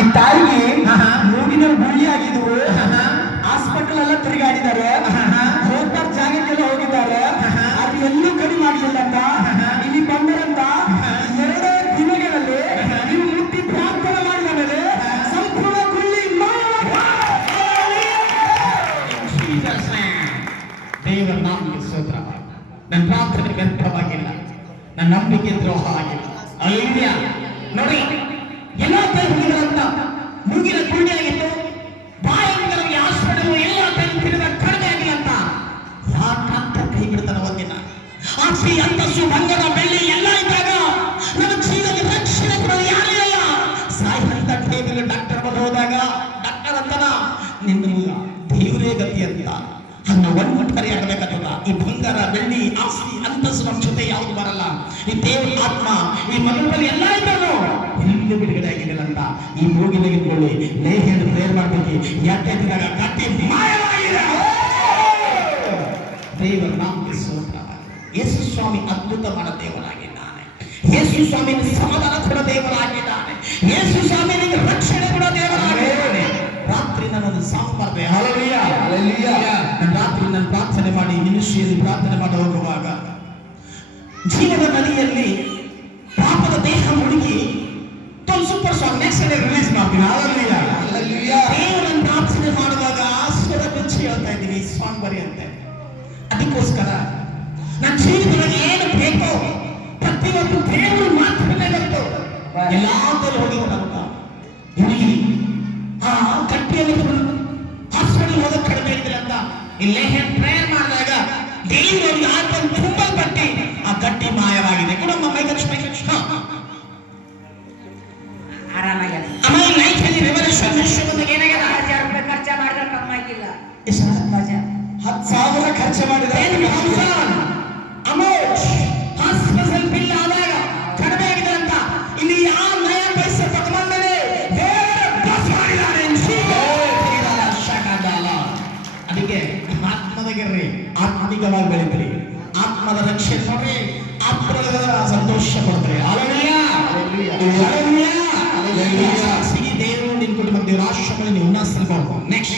ಈ ತಾಯಿಗೆ ಮೂಗಿನ ಗುಳ್ಳಿ ಆಗಿದ್ವು. ಹಾಸ್ಪಿಟಲ್ ಎಲ್ಲ ತಿರುಗಾಡಿದ್ದಾರೆ, ಹೋಗ್ತಾರ ಜಾಗಕ್ಕೆಲ್ಲ ಹೋಗಿದ್ದಾರೆ, ಅದು ಎಲ್ಲೂ ಕಡಿಮೆ ಆಗಲಿಲ್ಲ ಅಂತ ಇಲ್ಲಿ ಬಂದರಂತ 2 ದಿನಗಳಲ್ಲಿ ನೀವು ಮುಟ್ಟಿ ಪ್ರಾರ್ಥನೆ ಮಾಡಿದ ಮೇಲೆ ಸಂಪೂರ್ಣ ಗುಳ್ಳಿ ದೇವರ ನಾಮಕ್ಕೆ ಸ್ತೋತ್ರ. ನನ್ನ ಪ್ರಾರ್ಥನೆ ವ್ಯರ್ಥವಾಗಿಲ್ಲ, ನನ್ನ ನಂಬಿಕೆ ದ್ರೋಹ ಆಗಿಲ್ಲ. ಅಲ್ಲಿದ್ಯಾ ನೋಡಿ, ಎಲ್ಲ ಹೋಗಿದ್ರಂತ ಮೂಗಿನ ಗುಳ್ಳಿ ಆಗಿತ್ತು, ಬಾಯಿಗೆ ಹಾಸ್ಪಿಟಲ್ ಎಲ್ಲ ತಿರುಗ ಕಡಿಮೆ ಆಗಿಲ್ಲ ಅಂತ ಯಾಕಂತ ಕೈ ಬಿಡ್ತಾನ ಒಂದಿನ. ಆಸ್ತಿ ಅಂತಸ್ತು ಬಂಗಾರ ಬೆಳ್ಳಿ ಎಲ್ಲ ಇದ್ದಾಗ ನನ್ನ ಜೀವನದ ರಕ್ಷಣೆ ಕೊಡೋದು ಯಾರೇ ಅಲ್ಲ. ಸಾಯಿತ ಟೇಬಲ್ ಡಾಕ್ಟರ್ ಬಂದು ಹೋದಾಗ ಡಾಕ್ಟರ್ ಅಂತನ ನಿನ್ನ ದೇವರೇ ಗತಿ ಅಂತ ಅನ್ನ ಒಟ್ಟಾರೆ ಆಗಬೇಕಾಗ್ತದ. ಈ ಬಂಗಾರ ಬೆಳ್ಳಿ ಆಸ್ತಿ ಅಂತಸ್ತು ನಮ್ಮ ಜೊತೆ ಯಾವ್ದು ಬರಲ್ಲ. ಈ ದೇವರ ಆತ್ಮ ಈ ಮನದಲ್ಲಿ ಎಲ್ಲ ಇದ್ದಾನು ಎಲ್ಲೂ ಬಿಡುಗಡೆ ಆಗಿಲ್ಲ ಅಂತ ಈ ಮೂಗಿನ ಇಟ್ಕೊಳ್ಳಿ ಲೇಹ್ಯದ ಪ್ರೇರ್ ಮಾಡ್ಬೇಕು. ಯಾಕೆ ಇದ್ದಾಗ ಕಟ್ಟಿ ಮಾಯವಾಗಿದೆ. ದೇವರ ನಾಮಕ್ಕೆ ಸ್ತೋತ್ರ. ಯೇಸು ಸ್ವಾಮಿ ಅದ್ಭುತ ಮಾಡೋ ದೇವರಾಗಿದ್ದಾನೆ. ಯೇಸು ಸ್ವಾಮಿ ಸಮಾಧಾನ ಕೊಡೋ ದೇವರಾಗಿದ್ದಾನೆ. ಯೇಸು ಸ್ವಾಮಿ ರಕ್ಷಣೆ ಕೊಡೋ ದೇವರಾಗಿದ್ದಾನೆ. ರಾತ್ರಿ ನನ್ನನ್ನು ಸಾಫ್ ಮಾಡಿದೆ. Hallelujah, hallelujah. ನಾನು ರಾತ್ರಿ ನಾನು ಪ್ರಾರ್ಥನೆ ಮಾಡಿ ಮಿನಿಸ್ಟ್ರಿಯಲ್ಲಿ ಪ್ರಾರ್ಥನೆ ಮಾಡಿ ಹೋಗುವಾಗ ಜೀವದ ನದಿಯಲ್ಲಿ ಪಾಪದ ದೇಹ ಮುಳುಗಿ super song next day release ಮಾಡ್ತೀನಿ. Hallelujah, hallelujah. ದೇವರನ್ನು ಪ್ರಾರ್ಥನೆ ಮಾಡುವಾಗ ಸ್ವರ ಬಿಚ್ಚಿ ಹೇಳ್ತಾ ಇದ್ದೀನಿ ಈ ಸಾಂಗ್ ಬರೆಯಂತೆ. ಅದಕ್ಕೋಸ್ಕರ ನನ್ನ ಜೀವನದಲ್ಲಿ ಏನು ಬೇಕೋ ಪ್ರತಿಯೊಂದು ದೇವರು ಮಾತ್ರನೇ ಗೊತ್ತು. ಎಲ್ಲಾದರೂ ಹೋಗಿದ್ದಾರಂತ ಹುಡುಗಿ ಆ ಕಟ್ಟಿಯಲ್ಲಿ ಹಾಸ್ಪಿಟಲ್ ಹೋಗೋದು ಕಡಿಮೆ ಇದ್ರೆ ಅಂತ ಇಲ್ಲೇ ಪ್ರೇಯರ್ ಮಾಡಿದಾಗ ದೇವರು ಆತ್ಮ ತುಂಬಲ್ಪಟ್ಟಿ ಆ ಗಟ್ಟಿ ಮಾಯವಾಗಿದೆ. ಕೂಡ ಮೈಕಚ್ ಆರಾಮಾಗಿ ಆಮೇಲೆ ಲೈಫಲ್ಲಿ ರೆವಲ್ಯೂಷನ್ ವಿಶ್ವದಲ್ಲಿ ಏನಾಗಿದೆ? 1000 ರೂಪಾಯಿ ಖರ್ಚು ಮಾಡಿದ್ರೆ ಕಮ್ಮಿ ಆಗಿಲ್ಲ. 10,000 ಖರ್ಚು ಮಾಡಿದ್ರೆ ಅಮೌಂಟ್ ಹಾಸ್ಪಿಟಲ್ ಬಿಲ್ ಆದಾಗ ಕಡಿಮೆ ಆಗಿದೆ ಅಂತ ಇಲ್ಲಿ ಯಾವ ನಯ ಪೈಸೆ ತಗೊಂಡ್ಮೇಲೆ ಅದಕ್ಕೆ ಆತ್ಮದಾಗಿರ್ರಿ, ಆತ್ಮಿಕವಾಗಿ ಬೆಳಿತೀರಿ, ಆತ್ಮದ ರಕ್ಷಣೆ ಮಾಡ್ರಿ, ಆತ್ಮದ ಸಂತೋಷ ಪಡ್ತೀರಿ. Hallelujah, hallelujah. ದೇವರು ನಿನ್ ಕುಟುಂಬ ದೇವರ ಆಶ್ರಮದಲ್ಲಿ ನೀವು ಉನ್ನಾಸ ನೆಕ್ಸ್ಟ್